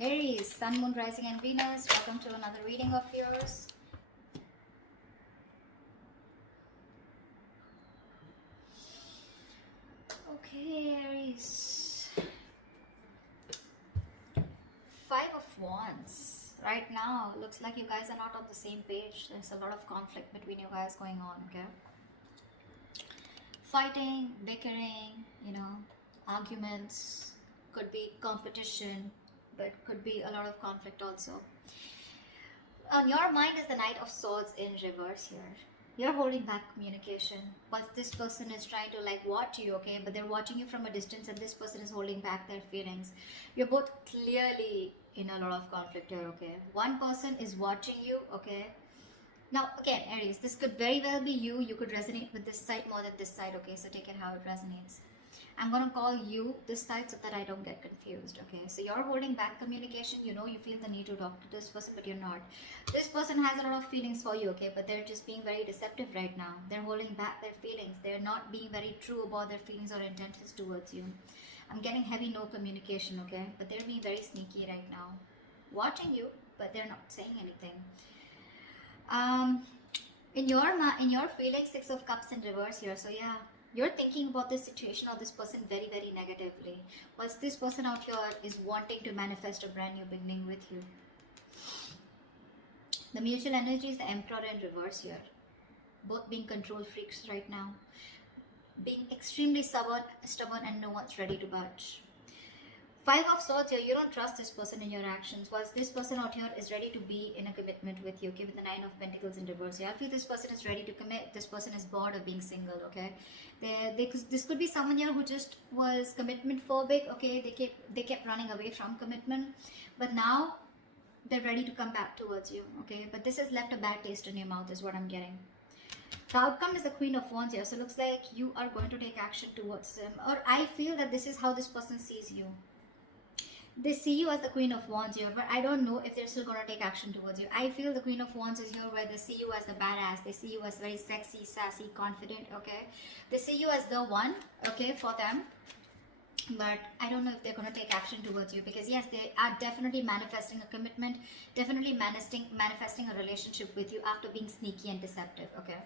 Aries, Sun, Moon, Rising and Venus. Welcome to another reading of yours. Okay, Aries. Five of Wands. Right now, looks like you guys are not on the same page. There's a lot of conflict between you guys going on, okay? Fighting, bickering, arguments. Could be competition, but could be a lot of conflict also. On your mind is the Knight of Swords in reverse here. You're holding back communication, but this person is trying to watch you, okay? But they're watching you from a distance, and this person is holding back their feelings. You're both clearly in a lot of conflict here, okay? One person is watching you, okay? Now, again, Aries, this could very well be you. You could resonate with this side more than this side, okay? So take it how it resonates. I'm going to call you this side so that I don't get confused, okay? So you're holding back communication. You feel the need to talk to this person, but you're not. This person has a lot of feelings for you, okay? But they're just being very deceptive right now. They're holding back their feelings. They're not being very true about their feelings or intentions towards you. I'm getting heavy no communication, okay? But they're being very sneaky right now. Watching you, but they're not saying anything. In your feelings, Six of Cups in reverse here. So yeah, you're thinking about this situation or this person very, very negatively. Whilst this person out here is wanting to manifest a brand new beginning with you. The mutual energy is the Emperor in reverse here. Both being control freaks right now. Being extremely stubborn and no one's ready to budge. Five of Swords here, you don't trust this person in your actions, whilst this person out here is ready to be in a commitment with you, okay, with the Nine of Pentacles in reverse here. I feel this person is ready to commit. This person is bored of being single, okay. This could be someone here who just was commitment phobic, okay. They kept running away from commitment, but now they're ready to come back towards you, okay. But this has left a bad taste in your mouth is what I'm getting. The outcome is the Queen of Wands here, so it looks like you are going to take action towards them, or I feel that this is how this person sees you. They see you as the Queen of Wands here, but I don't know if they're still going to take action towards you. I feel the Queen of Wands is here where they see you as the badass. They see you as very sexy, sassy, confident, okay? They see you as the one, okay, for them. But I don't know if they're going to take action towards you, because yes, they are definitely manifesting a commitment, definitely manifesting a relationship with you after being sneaky and deceptive, okay?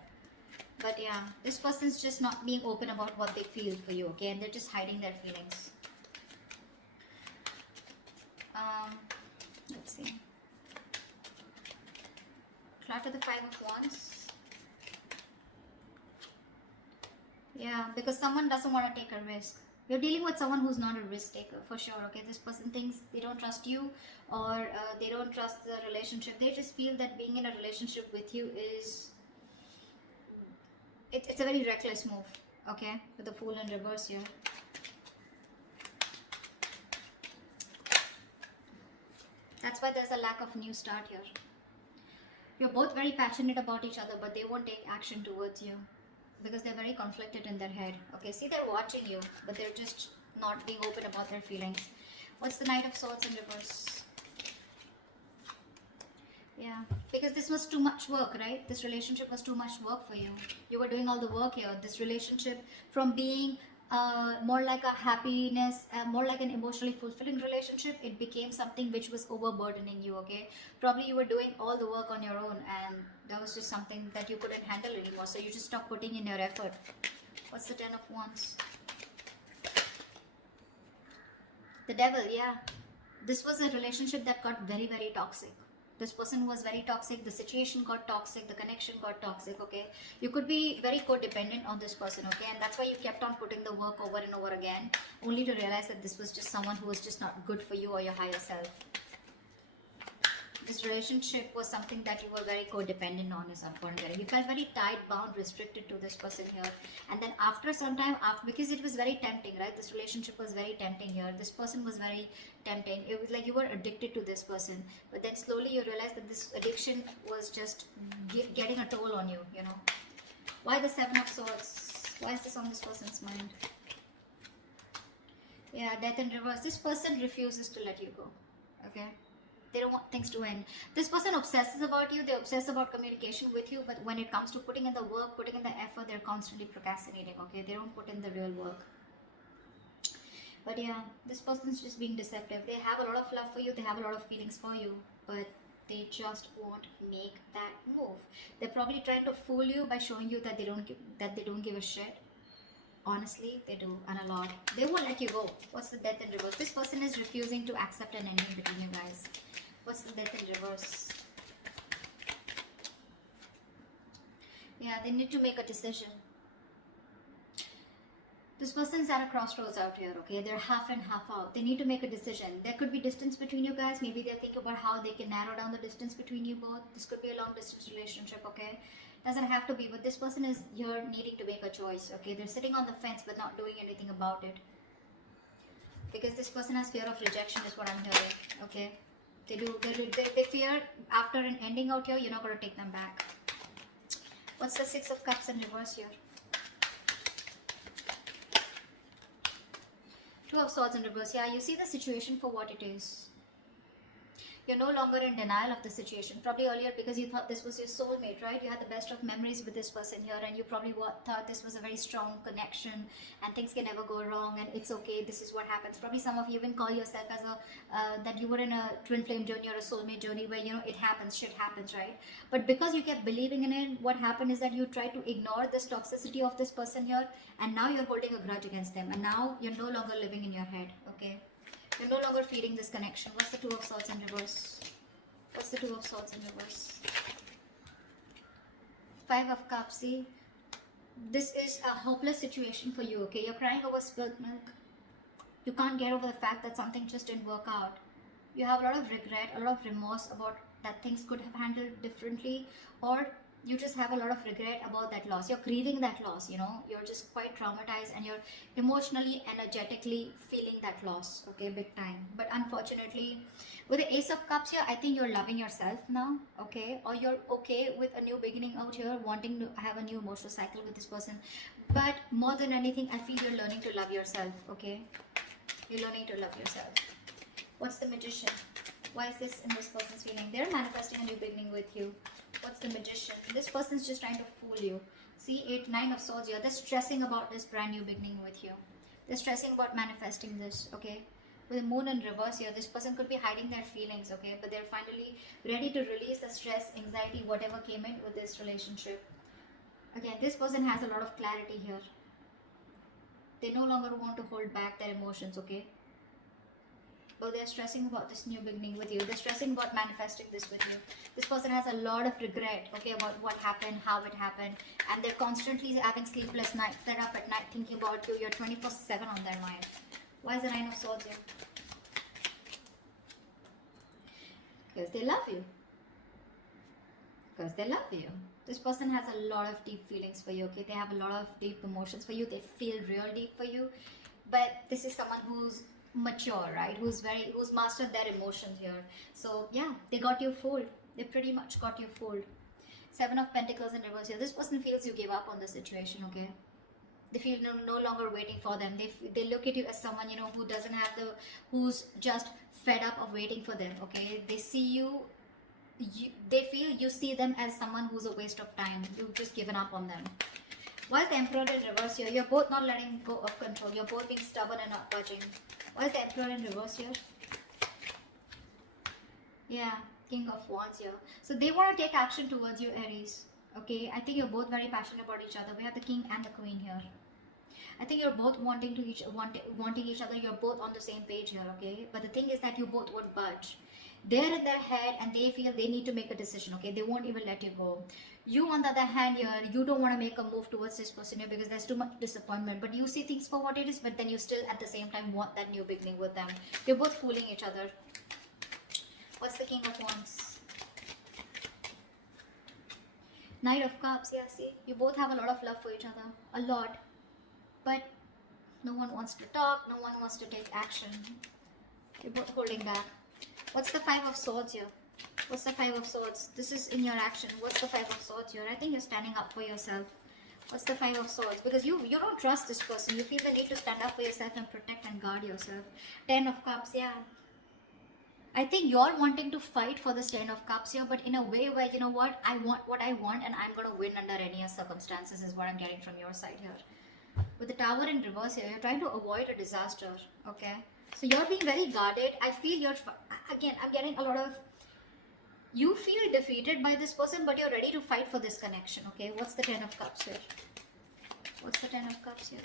But yeah, this person's just not being open about what they feel for you, okay? And they're just hiding their feelings. Let's see. Clap to the Five of Wands. Yeah, because someone doesn't want to take a risk. You're dealing with someone who's not a risk taker, for sure, okay? This person thinks they don't trust you, or they don't trust the relationship. They just feel that being in a relationship with you is... It's a very reckless move, okay? With the Fool in reverse here. That's why there's a lack of new start here. You're both very passionate about each other, but they won't take action towards you because they're very conflicted in their head. Okay, see, they're watching you, but they're just not being open about their feelings. What's the Knight of Swords in reverse? Yeah, because this was too much work, right? This relationship was too much work for you. You were doing all the work here. This relationship, from being more like a happiness, more like an emotionally fulfilling relationship, it became something which was overburdening you, okay? Probably you were doing all the work on your own, and that was just something that you couldn't handle anymore, so you just stopped putting in your effort. What's the Ten of Wands? The Devil, yeah. This was a relationship that got very, very toxic. This person was very toxic, the situation got toxic, the connection got toxic, okay? You could be very codependent on this person, okay? And that's why you kept on putting the work over and over again, only to realize that this was just someone who was just not good for you or your higher self. This relationship was something that you were very codependent on, is what I'm getting. You felt very tied, bound, restricted to this person here. And then after some time, because it was very tempting, right? This relationship was very tempting here. This person was very tempting. It was like you were addicted to this person. But then slowly you realized that this addiction was just getting a toll on you, you know. Why the Seven of Swords? Why is this on this person's mind? Yeah, Death in reverse. This person refuses to let you go, okay? They don't want things to end. This person obsesses about you. They obsess about communication with you. But when it comes to putting in the work, putting in the effort, they're constantly procrastinating, okay? They don't put in the real work. But yeah, this person's just being deceptive. They have a lot of love for you, they have a lot of feelings for you, but they just won't make that move. They're probably trying to fool you by showing you that they don't give a shit. Honestly, they do, and a lot. They won't let you go. What's the death in reverse? This person is refusing to accept an ending between you guys. What's the death in reverse? Yeah, they need to make a decision. This person's at a crossroads out here, okay? They're half in, half out. They need to make a decision. There could be distance between you guys. Maybe they're thinking about how they can narrow down the distance between you both. This could be a long distance relationship, okay? Doesn't have to be, but this person is here needing to make a choice, okay? They're sitting on the fence but not doing anything about it. Because this person has fear of rejection is what I'm hearing, okay? They fear after an ending out here, you're not going to take them back. What's the Six of Cups in reverse here? Two of Swords in reverse. Yeah, you see the situation for what it is. You're no longer in denial of the situation. Probably earlier because you thought this was your soulmate, right? You had the best of memories with this person here, and you probably thought this was a very strong connection and things can never go wrong and it's okay, this is what happens. Probably some of you even call yourself as that you were in a twin flame journey or a soulmate journey where, you know, it happens, shit happens, right? But because you kept believing in it, what happened is that you tried to ignore this toxicity of this person here, and now you're holding a grudge against them, and now you're no longer living in your head, okay? You're no longer feeling this connection. What's the Two of Swords in reverse? What's the Two of Swords in reverse? Five of Cups. See, this is a hopeless situation for you, okay? You're crying over spilt milk. You can't get over the fact that something just didn't work out. You have a lot of regret, a lot of remorse about that things could have handled differently, or you just have a lot of regret about that loss. You're grieving that loss, you know, you're just quite traumatized and you're emotionally, energetically feeling that loss, okay, big time. But unfortunately, with the Ace of Cups here, I think you're loving yourself now, okay, or you're okay with a new beginning out here, wanting to have a new emotional cycle with this person. But more than anything, I feel you're learning to love yourself, okay? You're learning to love yourself. What's the Magician? Why is this in this person's feeling? They're manifesting a new beginning with you. What's the Magician? This person's just trying to fool you. See, Nine of Swords here. They're stressing about this brand new beginning with you. They're stressing about manifesting this, okay? With the Moon in reverse here, this person could be hiding their feelings, okay? But they're finally ready to release the stress, anxiety, whatever came in with this relationship. Again, this person has a lot of clarity here. They no longer want to hold back their emotions, okay? But they're stressing about this new beginning with you. They're stressing about manifesting this with you. This person has a lot of regret, okay, about what happened, how it happened, and they're constantly having sleepless nights. They're up at night thinking about you. You're 24/7 on their mind. Why is the Nine of Swords here? Because they love you. Because they love you. This person has a lot of deep feelings for you, okay? They have a lot of deep emotions for you. They feel real deep for you. But this is someone who's mature, right? Who's mastered their emotions here. So yeah, they got you fooled. They pretty much got you fooled. Seven of Pentacles in reverse here. This person feels you gave up on the situation, okay? They feel no longer waiting for them. They look at you as someone, you know, who doesn't have who's just fed up of waiting for them, okay? They see you, they feel you see them as someone who's a waste of time. You've just given up on them. Why is the Emperor in reverse here? You're both not letting go of control. You're both being stubborn and not budging. Why is the Emperor in reverse here? Yeah, King of Wands here. So they want to take action towards you, Aries. Okay, I think you're both very passionate about each other. We have the King and the Queen here. I think you're both wanting each other. You're both on the same page here, okay? But the thing is that you both won't budge. They're in their head and they feel they need to make a decision, okay? They won't even let you go. You, on the other hand, here, you don't want to make a move towards this person here because there's too much disappointment. But you see things for what it is, but then you still at the same time want that new beginning with them. You're both fooling each other. What's the King of Wands? Knight of Cups, yeah, see? You both have a lot of love for each other. A lot. But no one wants to talk, no one wants to take action. You're both holding back. What's the Five of Swords here? What's the Five of Swords? This is in your action. What's the Five of Swords here? I think you're standing up for yourself. What's the Five of Swords? Because you don't trust this person. You feel the need to stand up for yourself and protect and guard yourself. Ten of Cups, yeah. I think you're wanting to fight for this Ten of Cups here, but in a way where, you know what I want and I'm going to win under any circumstances is what I'm getting from your side here. With the Tower in reverse here, you're trying to avoid a disaster, okay? So you're being very guarded. I feel again, I'm getting a lot of, you feel defeated by this person, but you're ready to fight for this connection, okay? What's the Ten of Cups here? What's the Ten of Cups here?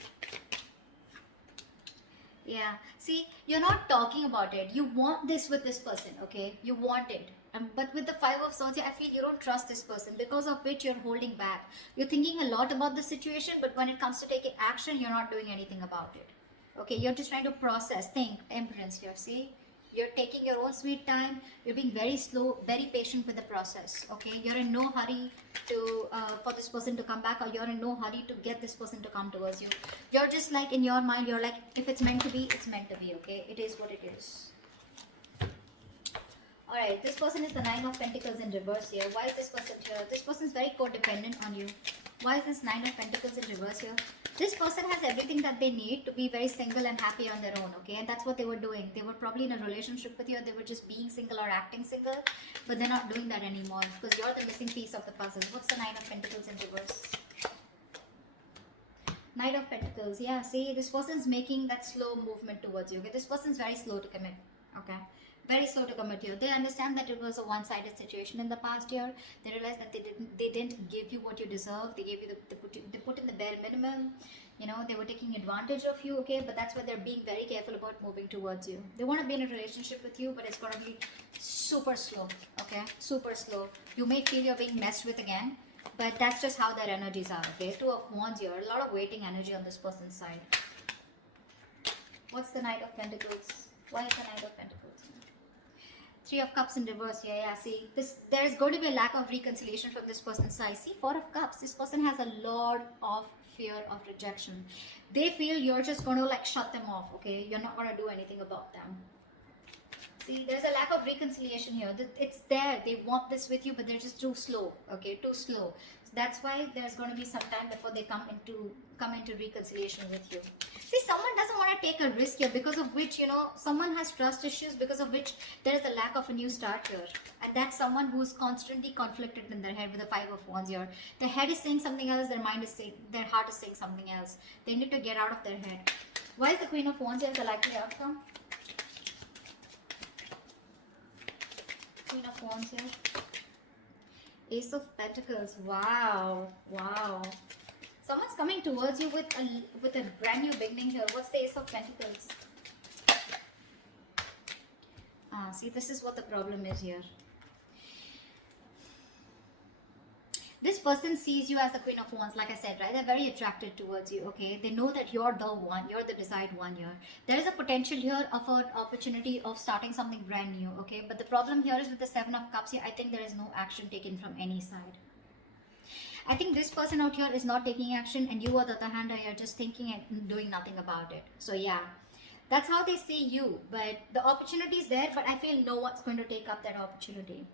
Yeah, see, you're not talking about it. You want this with this person, okay? You want it. But with the Five of Swords, I feel you don't trust this person, because of which you're holding back. You're thinking a lot about the situation, but when it comes to taking action, you're not doing anything about it. Okay, you're just trying to process, think, Empress here, see? You're taking your own sweet time. You're being very slow, very patient with the process, okay? You're in no hurry to for this person to come back, or you're in no hurry to get this person to come towards you. You're just like, in your mind, you're like, if it's meant to be, it's meant to be, okay? It is what it is. Alright, this person is the Nine of Pentacles in reverse here. Why is this person here? This person is very codependent on you. Why is this Nine of Pentacles in reverse here? This person has everything that they need to be very single and happy on their own, okay? And that's what they were doing. They were probably in a relationship with you, or they were just being single or acting single, but they're not doing that anymore, because you're the missing piece of the puzzle. What's the Nine of Pentacles in reverse? Knight of Pentacles. Yeah, see, this person's making that slow movement towards you, okay? This person's very slow to commit, okay? Very slow to commit here. They understand that it was a one-sided situation in the past year. They realized that they didn't give you what you deserve. They gave you they put in the bare minimum. You know, they were taking advantage of you, okay? But that's why they're being very careful about moving towards you. They want to be in a relationship with you, but it's going to be super slow, okay? Super slow. You may feel you're being messed with again, but that's just how their energies are, okay? Two of Wands here. A lot of waiting energy on this person's side. What's the Knight of Pentacles? Why is the Knight of Pentacles? Three of Cups in reverse here. Yeah, see, there is going to be a lack of reconciliation from this person's side. See, Four of Cups. This person has a lot of fear of rejection. They feel you're just going to like shut them off, okay? You're not going to do anything about them. See, there's a lack of reconciliation here. It's there. They want this with you, but they're just too slow, okay? Too slow. So that's why there's going to be some time before they come into reconciliation with you. See, someone doesn't want to take a risk here, because of which, you know, someone has trust issues, because of which there is a lack of a new start here. And that's someone who's constantly conflicted in their head with the Five of Wands here. Their head is saying something else, their mind is saying, their heart is saying something else. They need to get out of their head. Why is the Queen of Wands here the likely outcome? Queen of Wands here. Ace of Pentacles. Wow. Wow. Someone's coming towards you with a brand new beginning here. What's the Ace of Pentacles? See, this is what the problem is here. This person sees you as the Queen of Wands, like I said, right? They're very attracted towards you, okay? They know that you're the one, you're the desired one here. There is a potential here of an opportunity of starting something brand new, okay? But the problem here is with the Seven of Cups here, I think there is no action taken from any side. I think this person out here is not taking action, and you on the other hand are just thinking and doing nothing about it. So yeah, that's how they see you. But the opportunity is there, but I feel no one's going to take up that opportunity.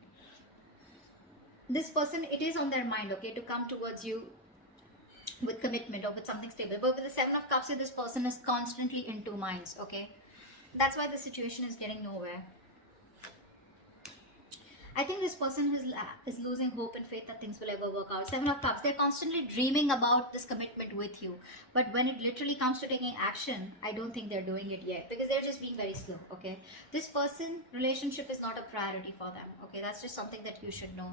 This person, it is on their mind, okay, to come towards you with commitment or with something stable. But with the Seven of Cups here, this person is constantly in two minds, okay? That's why the situation is getting nowhere. I think this person is losing hope and faith that things will ever work out. Seven of Cups, they're constantly dreaming about this commitment with you. But when it literally comes to taking action, I don't think they're doing it yet, because they're just being very slow, okay? This person, relationship is not a priority for them, okay? That's just something that you should know.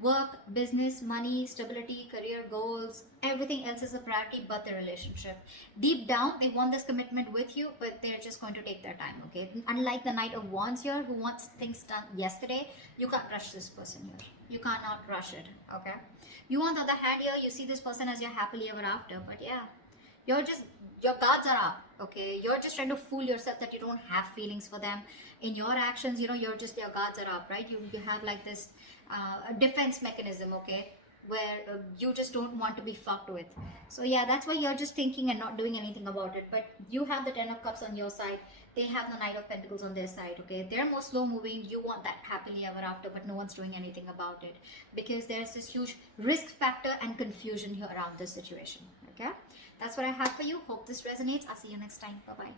Work, business, money, stability, career goals, everything else is a priority but the relationship. Deep down, they want this commitment with you, but they're just going to take their time, okay? Unlike the Knight of Wands here, who wants things done yesterday, you can't rush this person here. You cannot rush it, okay? You on the other hand here, you see this person as your happily ever after, but yeah, your guards are up, okay? You're just trying to fool yourself that you don't have feelings for them. In your actions, you know, your guards are up, right? You have like this defense mechanism, okay, where you just don't want to be fucked with. So yeah, that's why you're just thinking and not doing anything about it. But you have the Ten of Cups on your side. They have the Knight of Pentacles on their side, okay? They're more slow moving. You want that happily ever after, but no one's doing anything about it, because there's this huge risk factor and confusion here around this situation, okay? That's what I have for you. Hope this resonates. I'll see you next time. Bye-bye.